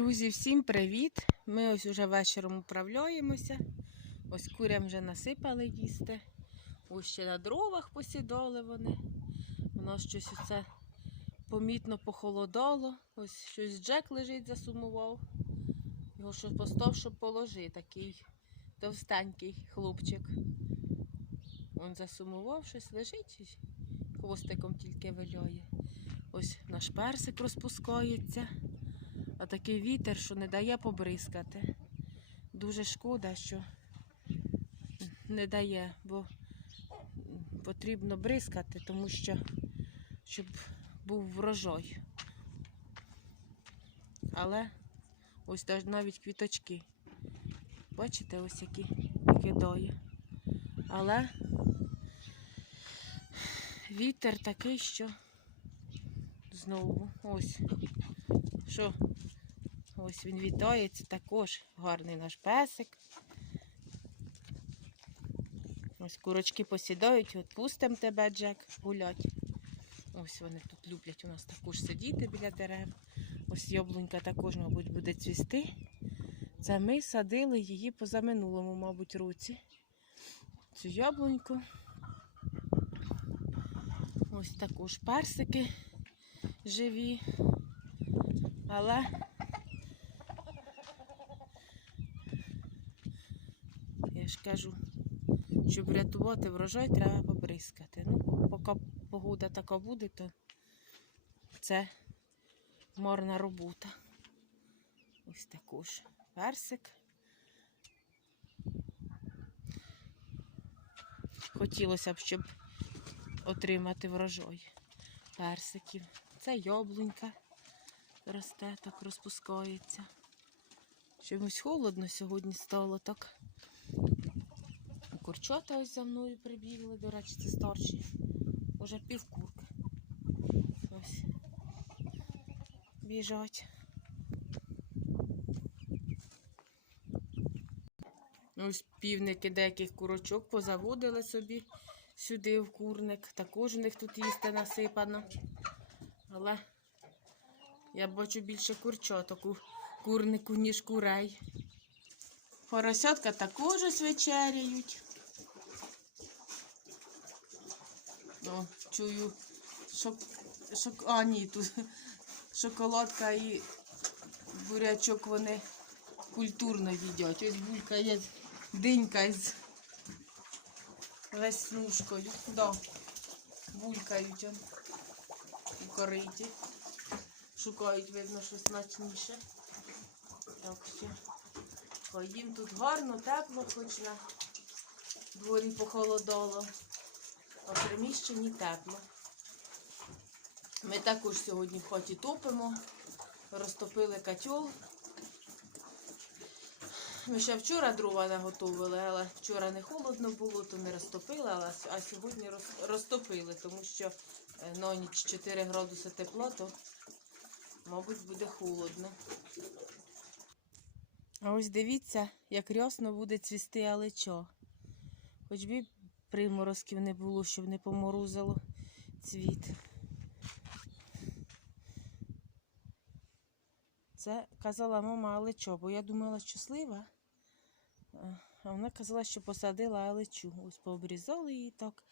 Друзі, всім привіт! Ми ось уже вечором управляємося. Ось курям вже насипали їсти. Ось ще на дровах посідали вони. Воно щось оце помітно похолодало. Ось щось Джек лежить, засумував. Його що постав, щоб положи, такий товстенький хлопчик. Він засумував, щось лежить, хвостиком тільки виляє. Ось наш персик розпускається. А такий вітер, що не дає побризкати. Дуже шкода, що не дає, бо потрібно бризкати, тому що щоб був врожай. Але ось навіть квіточки. Бачите, ось які кидає. Але вітер такий, що знову ось. Що Ось він вітається, також гарний наш песик. Ось курочки посідають, от пустимо тебе, Джек, гулять. Ось вони тут люблять у нас також сидіти біля дерев. Ось яблунька також, мабуть, буде цвісти. Це ми садили її позаминулому, мабуть, році. Цю яблуньку. Ось також персики живі. Але ж кажу, щоб врятувати врожай, треба побризкати. Ну, поки погода така буде, то це марна робота. Ось також персик. Хотілося б, щоб отримати врожай персиків. Це яблунька росте, так розпускається. Чомусь холодно сьогодні стало так. Курчата ось за мною прибігли, до речі, це старші. Уже півкурки. Ось. Біжать. Ось півники деяких курочок позаводили собі сюди в курник. Також у них тут їсти насипано. Але я бачу більше курчоток у курнику, ніж курей. Поросятка також вечеряють. О, чую, шок... Шок... А, ні, тут шоколадка і бурячок вони культурно їдять. Ось булька є динька із веснушкою. Да, булькають у кориті. Шукають, видно, щось смачніше. Так що. Ой, їм тут гарно, тепло, хоч на дворі похолодало, в приміщенні тепло. Ми також сьогодні в хаті топимо, розтопили котел. Ми ще вчора дрова наготовили, але вчора не холодно було, то не розтопили, але, а сьогодні роз- розтопили, тому що е, на ніч 4 градуси тепла, то, мабуть, буде холодно. А ось дивіться, як рясно буде цвісти алечо. Хоч би приморозків не було, щоб не поморозило цвіт. Це казала мама алечо, бо я думала, що слива. А вона казала, що посадила алечу. Ось пообрізали її так.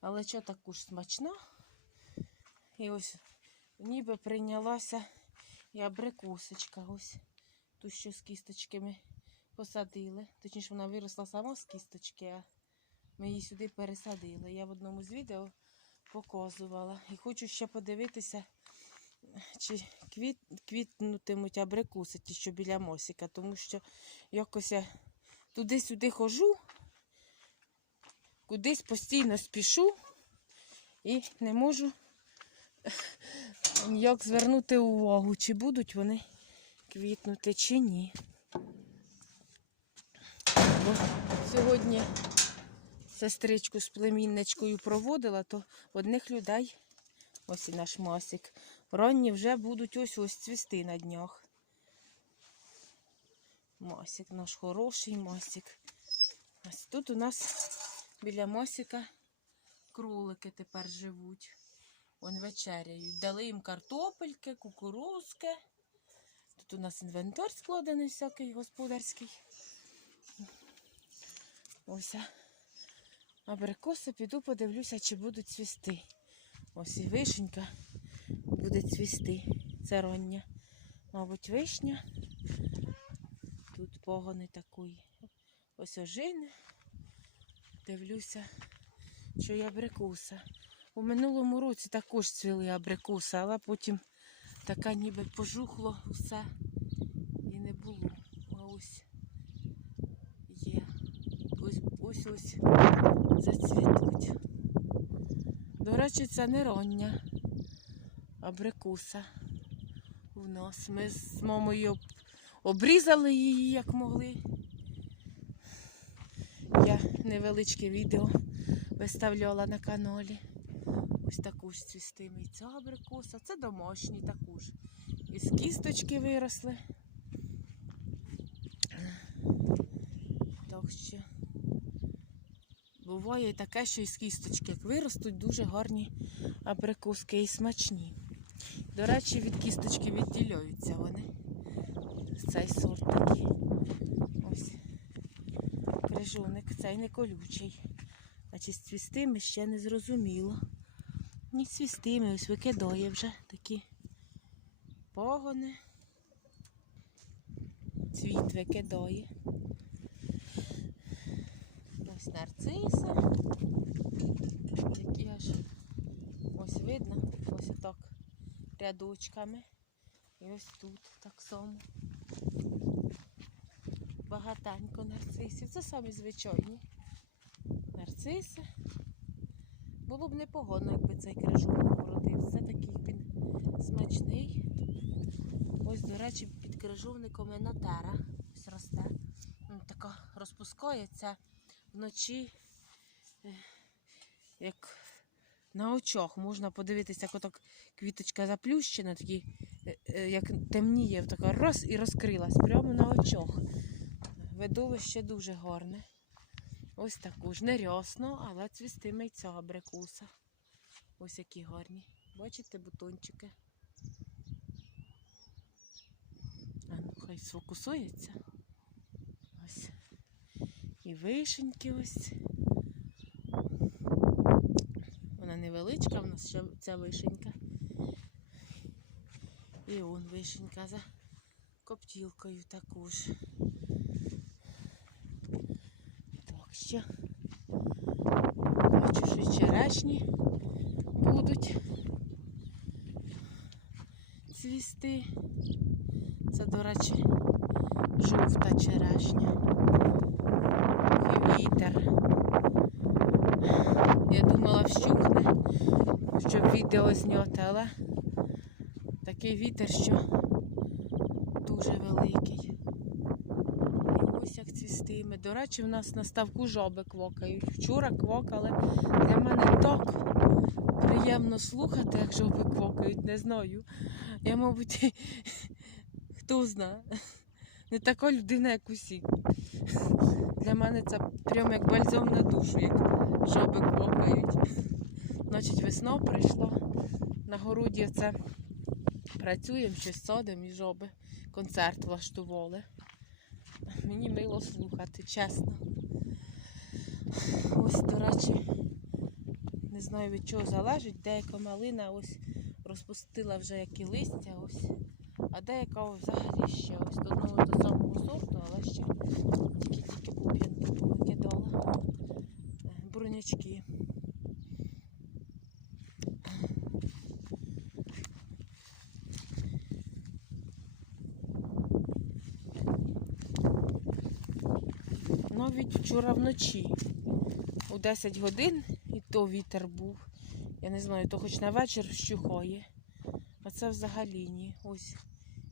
Алечо також смачна. І ось ніби прийнялася і абрикосочка. Ось ту, що з кісточками посадили. Точніше, вона виросла сама з кісточки, а ми її сюди пересадили. Я в одному з відео показувала. І хочу ще подивитися, чи квіт, квітнутимуть абрикоси, ті, що біля мосіка, тому що якось я туди-сюди хожу, кудись постійно спішу і не можу ніяк звернути увагу, чи будуть вони квітнути чи ні. Бо сьогодні сестричку з племінничкою проводила, то одних людей, ось і наш масик, ранні вже будуть ось ось цвісти на днях. Масик, наш хороший масик. Ось тут у нас біля масика кролики тепер живуть. Вон вечеряють. Дали їм картопельки, кукурузки. тут у нас інвентар складений всякий господарський. Ось. Абрикоси піду подивлюся, чи будуть цвісти. Ось і вишенька буде цвісти. Це роння. Мабуть, вишня. Тут погони такої. Ось ожини. Дивлюся, що і абрикоса. У минулому році також цвіли абрикоси, але потім така ніби пожухло все і не було. А ось є. Ось ось ось зацвітуть. До речі, це не роння, абрикоса у нас. Ми з мамою обрізали її як могли. Я невеличке відео виставляла на каналі. Ось також цвістимий ця абрикоса. Це домашні також. Із кісточки виросли. Так що буває і таке, що із кісточки, як виростуть, дуже гарні абрикоски і смачні. До речі, від кісточки відділяються вони. Цей сорт такий. Ось. Крижовник, цей не колючий. Чи з цвістими ще не зрозуміло. Ні, цвістими, ось викидає вже такі погони. Цвіт викидає. Ось нарциси. Які аж ось видно, ось так рядочками. І ось тут так само. Багатенько нарцисів. Це самі звичайні нарциси. Було б непогано, якби цей крижовник уродився. Це такий він смачний. Ось, до речі, під крижовником енотера ось росте. Така розпускається вночі, е, як на очах. Можна подивитися, як отак квіточка заплющена, такі, е, е, як темніє, така раз і розкрилась прямо на очах. Видовище дуже гарне. Ось таку ж не але цвістиме й ця. Ось які гарні. Бачите бутончики? А ну, хай сфокусується. І вишеньки ось. Вона невеличка, в нас ще ця вишенька. І он вишенька за коптілкою також. Так що бачу, що черешні будуть цвісти. Це, до речі, жовта черешня. І вітер. Я думала, вщухне, щоб відео зняти, але такий вітер, що дуже великий. І ось як цвістиме. До речі, в нас на ставку жаби квокають. Вчора квокали. Для мене так приємно слухати, як жаби квокають, не знаю. Я, мабуть, хто знає. Не така людина, як усі. Для мене це прямо як бальзам на душу, як жаби квокають. Значить, весна прийшла. На городі це працюємо, щось садимо і жаби. Концерт влаштували. Мені мило слухати, чесно. Ось, до речі, не знаю від чого залежить, деяка малина ось розпустила вже які листя, ось, а деяка взагалі ще ось до одного до самого сорту, але ще тільки-тільки пуп'янки повикидала. Е, вчора вночі у 10 годин і то вітер був. Я не знаю, то хоч на вечір вщухає. А це взагалі ні. Ось,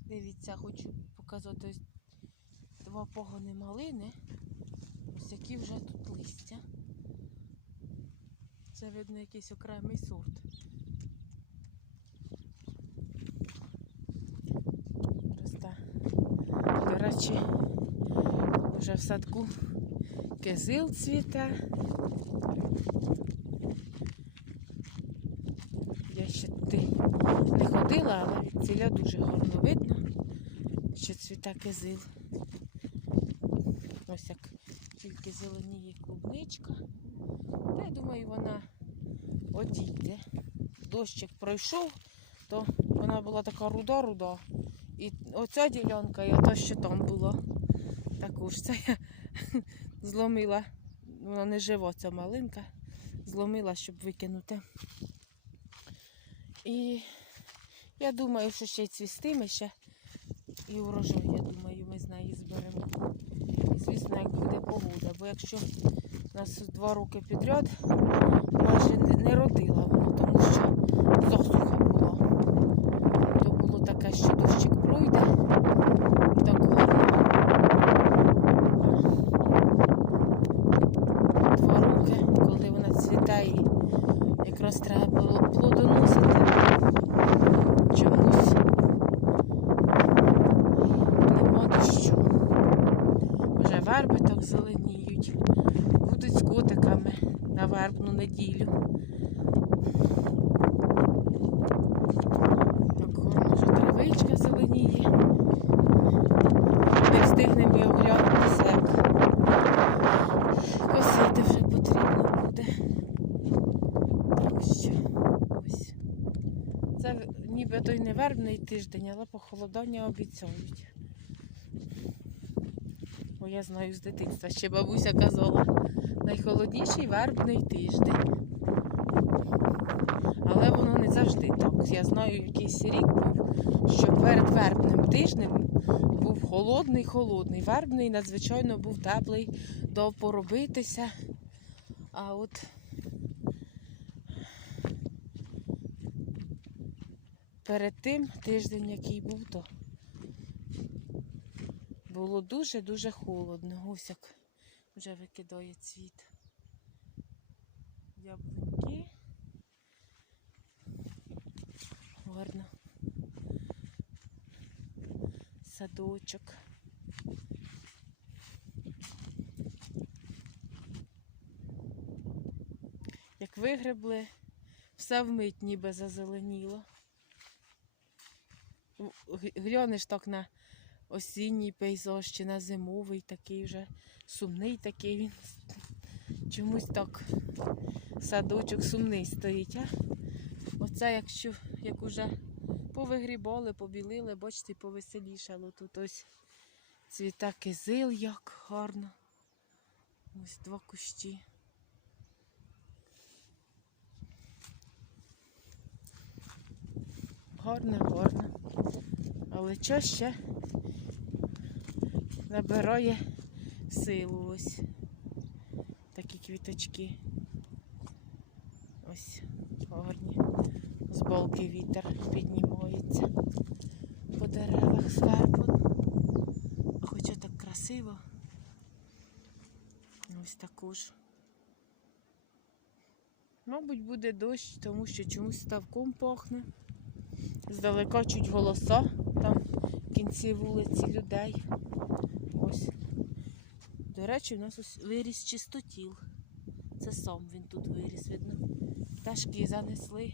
дивіться, хочу показати два погони малини. Ось які вже тут листя. Це видно якийсь окремий сорт. Росте. До речі, вже в садку кизил цвіте. Я ще туди не ходила, але від ціля дуже гарно видно. що цвіта кизил. Ось як тільки зеленіє клубничка. Та я думаю, вона одійде. Дощик пройшов, то вона була така руда-руда. І оця ділянка, і ото, що там було. Також це я зломила. Вона не жива, ця малинка. Зломила, щоб викинути. І я думаю, що ще й цвістиме ще. І урожай, я думаю, ми з неї зберемо. І, звісно, як буде погода. Бо якщо у нас два роки підряд майже не, родила вона, тому що засуха була. То було таке, що дощик пройде. І так гарно. Два роки, коли вона цвіте і якраз треба було плодоносити. Чомусь нема дощу. Вже верби так зеленіють. Будуть з котиками на вербну неділю. Так гарно вже травичка зеленіє. Не встигнемо і оглянутися, як косити вже потрібно буде. Так що ось. Це ніби той не вербний тиждень, але похолодання обіцяють. Бо я знаю з дитинства, ще бабуся казала, найхолодніший вербний тиждень. Але воно не завжди так. Я знаю, якийсь рік був, що перед вербним тижнем був холодний, холодний. Вербний надзвичайно був теплий, дав поробитися. А от перед тим тиждень, який був, то було дуже-дуже холодно. Ось як вже викидає цвіт. Яблуньки. Гарно. Садочок. Як вигребли, все вмить ніби зазеленіло. Глянеш так на осінній пейзаж чи на зимовий такий вже сумний такий він. Чомусь так садочок сумний стоїть, а? Оце якщо як уже повигрібали, побілили, бачите, повеселішало. Тут ось цвіта кизил, як гарно. Ось два кущі. Гарно, гарно. Але що ще набирає силу ось такі квіточки. Ось гарні. З балки вітер піднімається по деревах зверху. Хоча так красиво. Ось також. Мабуть, буде дощ, тому що чомусь ставком пахне. Здалека чуть голоса там в кінці вулиці людей. До речі, у нас ось виріс чистотіл. Це сам він тут виріс, видно. Пташки занесли.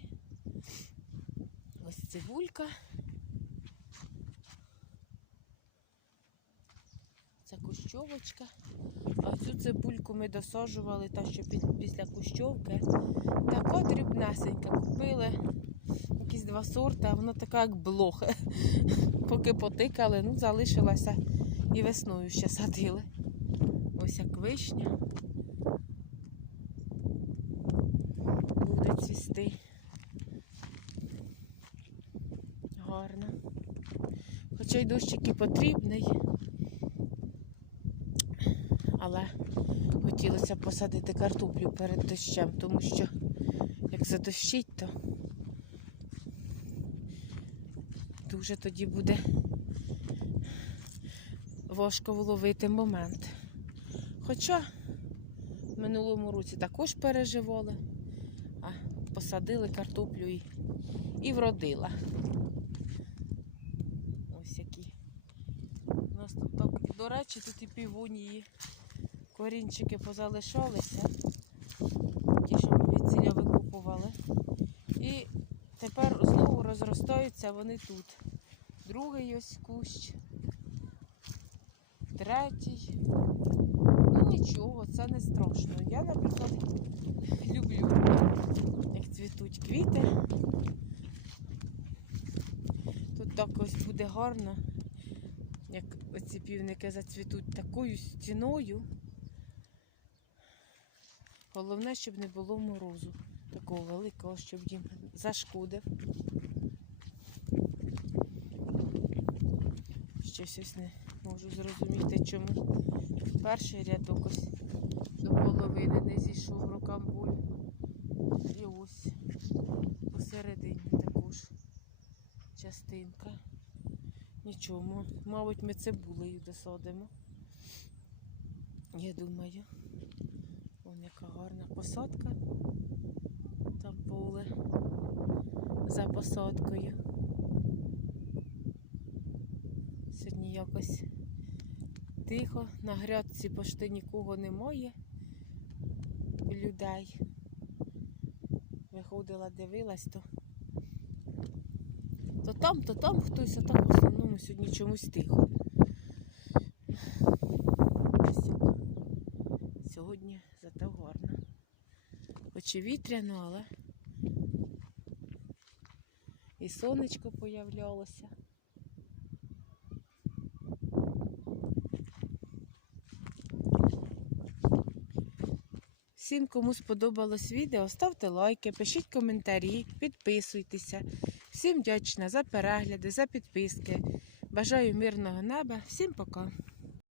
Ось цибулька. Це кущовочка. А цю цибульку ми досаджували, та що після кущовки. Така дрібнесенька. Купили якісь два сорти, а воно така як блох. Поки потикали, ну залишилася і весною ще садили. Ось як вишня. Буде цвісти. Гарно. Хоча й дощик і потрібний. Але хотілося посадити картоплю перед дощем, тому що як задощить, то дуже тоді буде важко вловити момент. Хоча в минулому році також переживали, а посадили картоплю і, і вродила. Ось які. У нас тут так, до речі, тут і півонії корінчики позалишалися. Ті, що ми від ціля викупували. І тепер знову розростаються вони тут. Другий ось кущ. третій. Нічого, це не страшно. Я, наприклад, люблю, як цвітуть квіти. Тут так ось буде гарно, як оці півники зацвітуть такою стіною. Головне, щоб не було морозу такого великого, щоб їм зашкодив. Щось ось не можу зрозуміти, чому перший рядок ось до половини не зійшов рукамбуль. І ось посередині також частинка. Нічого, мабуть, ми цибулею досадимо. Я думаю. Вон яка гарна посадка. Там поле за посадкою. Сьогодні якось тихо. На грядці пошти нікого немає. Людей. Виходила, дивилась, то, то там, то там хтось, а так в основному сьогодні чомусь тихо. Сьогодні зато гарно. Хоч і вітряно, але і сонечко появлялося. Всім, кому сподобалось відео, ставте лайки, пишіть коментарі, підписуйтеся. Всім вдячна за перегляди, за підписки. Бажаю мирного неба. Всім пока!